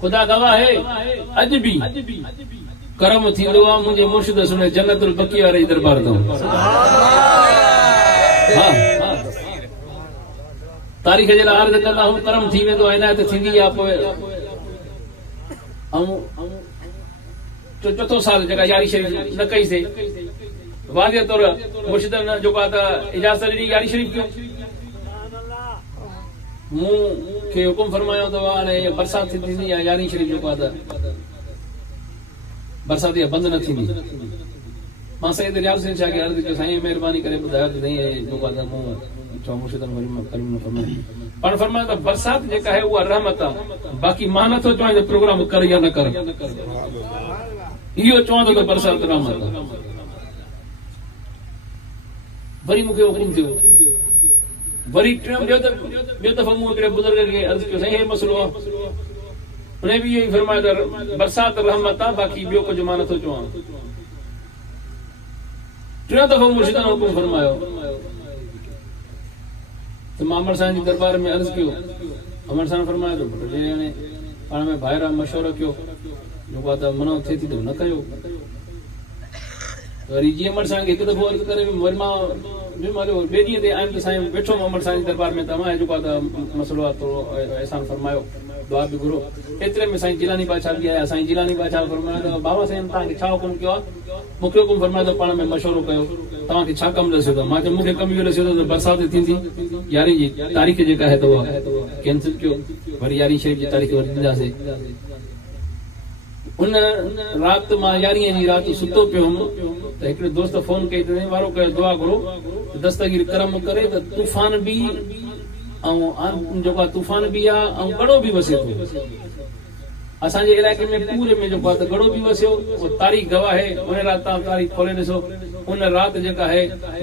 खुदा गवाह है अज भी करम थींदो आहे मुंहिंजे मुर्शिद सुने जन्नतुल बकी वारे दरबार तो हाँ तारीख़ जे लाइ अर्ज़ कंदा हूं करम थी वेंदो आहे इनायत थींदी आहे पोइ चौथो साल जेका यारी शरीफ़ न कईसीं वाज़े तौर मुर्शिद जेको आहे त इजाज़त ॾिनी यारी शरीफ़ कयो मूंखे हुकुम फरमायो अथव हाणे बरसात थींदी आहे यारी शरीफ़ जेको आहे त बरसात इहा बंदि न थींदी मां सईद रियाज़ साईं शाह खे अर्ज़ु कयो साईं महिरबानी करे ॿुधायो त साईं जेको आहे त मूं चओ मुर्शिद करीम न फरमायो पाण फरमायो त बरसात जेका आहे उहा रहमत आहे बाक़ी मां नथो चवां त प्रोग्राम कर या न कर इहो चवां थो त बरसात रहमत आहे वरी मूंखे हुकुम थियो वरी ॿियो दफ़ो मूं हिकिड़े बुज़ुर्ग खे अर्ज़ु कयो साईं हे मसइलो आहे उन बि इहो ई फरमायो त बरसात रहमत आहे बाक़ी ॿियो कुझु मां नथो चवां टियों दफ़ो मुर्शिद हुकुम फरमायो त मां अमर साईं जे दरबार में अर्ज़ु कयो अमर साईं फरमायो त हाणे पाण में ॿाहिरां मशवरो कयो जेको आहे त मनो थिए थी त न कयो वरी जीअं अमर साईं खे हिकु दफ़ो अर्ज़ु करे वरी मां ॿिए ॾींहं ते आयुमि त साईं वेठो अमर साईं जे दरबार में तव्हां जेको आहे त मसइलो आहे थोरो अहसान फरमायो दुआ बि घुरो एतिरे में साईं जिलानी बादशाह बि आया साईं जिलानी बादशाह फरमायो त बाबा साईं तव्हांखे छा हुकुम कयो आहे मूंखे हुकुम फरमायो त पाण में मशवरो कयो तव्हांखे छा कमु ॾसियो अथव मां चयो मूंखे कमु इहो ॾसियो अथव त बरसाति थींदी यारी जी तारीख़ जेका आहे त उहा कैंसिल कयो वरी यारी शरीफ़ जी तारीख़ वरी ॾींदासीं उन राति मां यारीअ जी राति सुतो पियो हुउमि त हिकिड़े दोस्त फोन कई त वारो कयो दुआ घुरो दस्तगीर करम करे त तूफ़ान बि ऐं जेको आहे तूफ़ान बि आहे ऐं गड़ो बि वसे थो असांजे इलाइक़े में पूरे में जेको आहे त गड़ो बि वसियो उहो तारीख़ गवाह आहे उन राति तव्हां तारीख़ खोले ॾिसो उन राति जेका आहे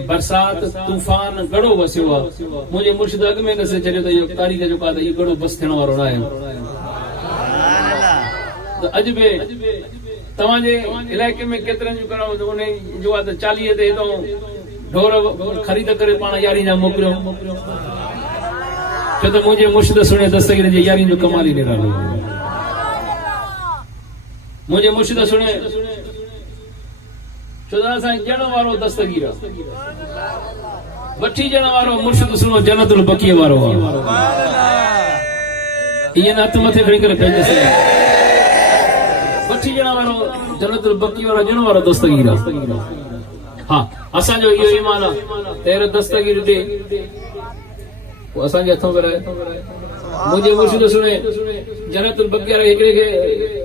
बरसात तूफ़ान गड़ो वसियो आहे मुंहिंजे मुर्शिद अॻु में ॾसे छॾियो त इहो तारीख़ जेको आहे त इहो गड़ो बस थियण वारो न आहे त अॼु बि तव्हांजे इलाइक़े में केतिरनि जूं करणो उन जो आहे त 40 ते हितां ढोर ख़रीद करे पाण यारी जा मोकिलियो छो त मुंहिंजे मुर्शिद सुणे दस्तगीर जे यारी जो कमाल ई निरालो मुंहिंजे मुर्शिद सुणे छो त असां ॼण वारो दस्तगीर आहे वठी ॼण वारो मुर्शिद सुणो जन्नतुल बकीअ वारो आहे ईअं न हथ मथे खणी करे पंहिंजे वठी ॼण वारो जन्नतुल बकी वारो ॼण वारो दस्तगीर आहे हा असांजो इहो ईमान आहे तेरे दस्तगीर ॾे असांजे हथों में रहे मुंहिंजे मुर्शिद सुणे जन्नतुल बकी वारे हिकिड़े खे